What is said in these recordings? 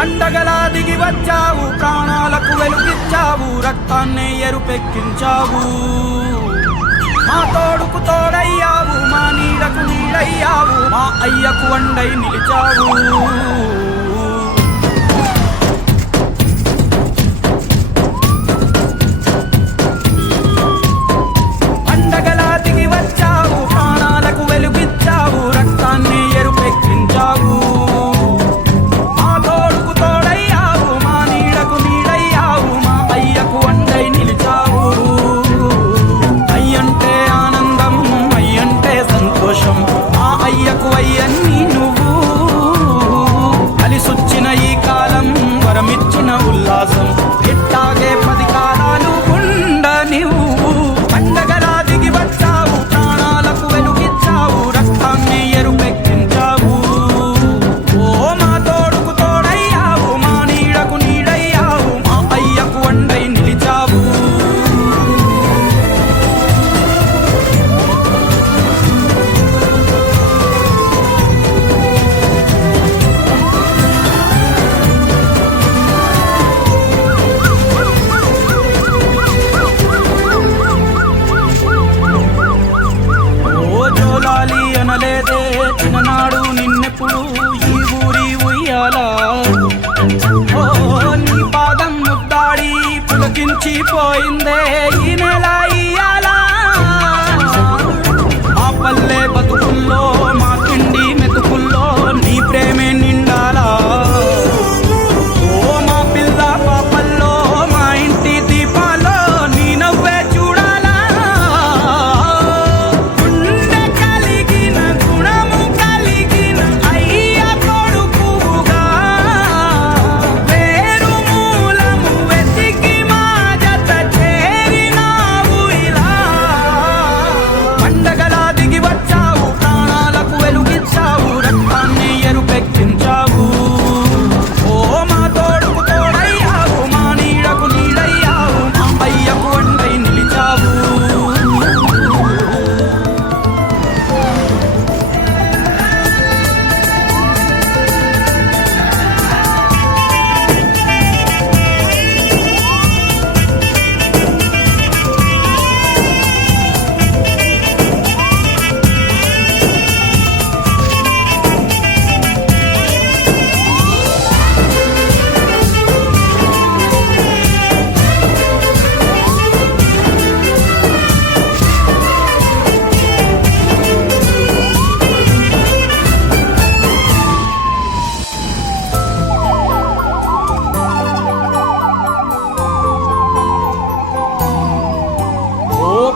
పండగలా దిగి వచ్చావు, ప్రాణాలకు వెలుగిచ్చావు, రక్తాన్ని ఎరుపెక్కించావు. మా తోడుకు తోడయ్యావు, మా నీడకు నీడయ్యావు, మా అయ్యకు వండై నిలిచావు. పండగలా దిగి వచ్చావు, ప్రాణాలకు వెలుగిచ్చావు, రక్తాన్ని ఎరుపెక్కించావు. అయ్యన్ని నువ్వు కలిసొచ్చిన ఈ కాలం వరమిచ్చిన ఉల్లాసం ఇట్టాగే 10 కాలాలు ఉండ నువ్వు. పండగలా దిగి వచ్చావు, ప్రాణాలకు వెలుగిచ్చావు, రక్తాన్ని ఎరుపెక్కించావు. ఓ మా తోడుకు తోడయ్యావు, మా నీడకు నీడయ్యావు, మా అయ్యకు వండై నిలిచావు. అనలేదే చిన్ననాడు నిన్నెప్పుడు ఈ ఊరి ఉయ్యాలా. ఓ నీ పాదం ముద్దాడి పులకించిపోయిందే ఈ నెల ఇయ్యాలా. ఆ పల్లె బతుకుల్లో మా తిండి మెతుకుల్లో నీ ప్రేమే నిండాలా. ఓ మా పిల్ల పాపల్లో మా ఇంటి దీపాల్లో నీ నవ్వే చూడాలా.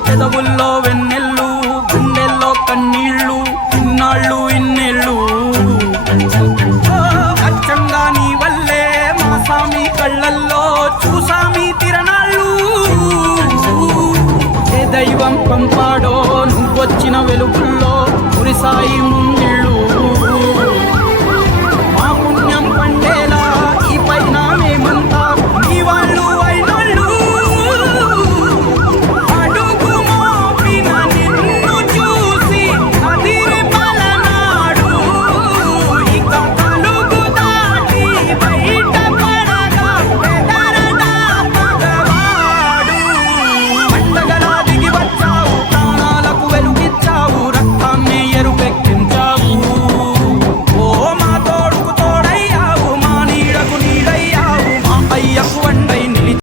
పెదవుల్లో వెన్నెల్లు, గుండెల్లో కన్నీళ్ళు, ఇన్నాళ్ళు ఇన్నేళ్ళు. అచ్చంగా నీ వల్లే మా సామి కళ్ళల్లో చూసామి తిరణాళ్ళు. ఏ దైవం పంపాడో నువ్వొచ్చిన వెలుగుల్లో కురిసాయి ముందు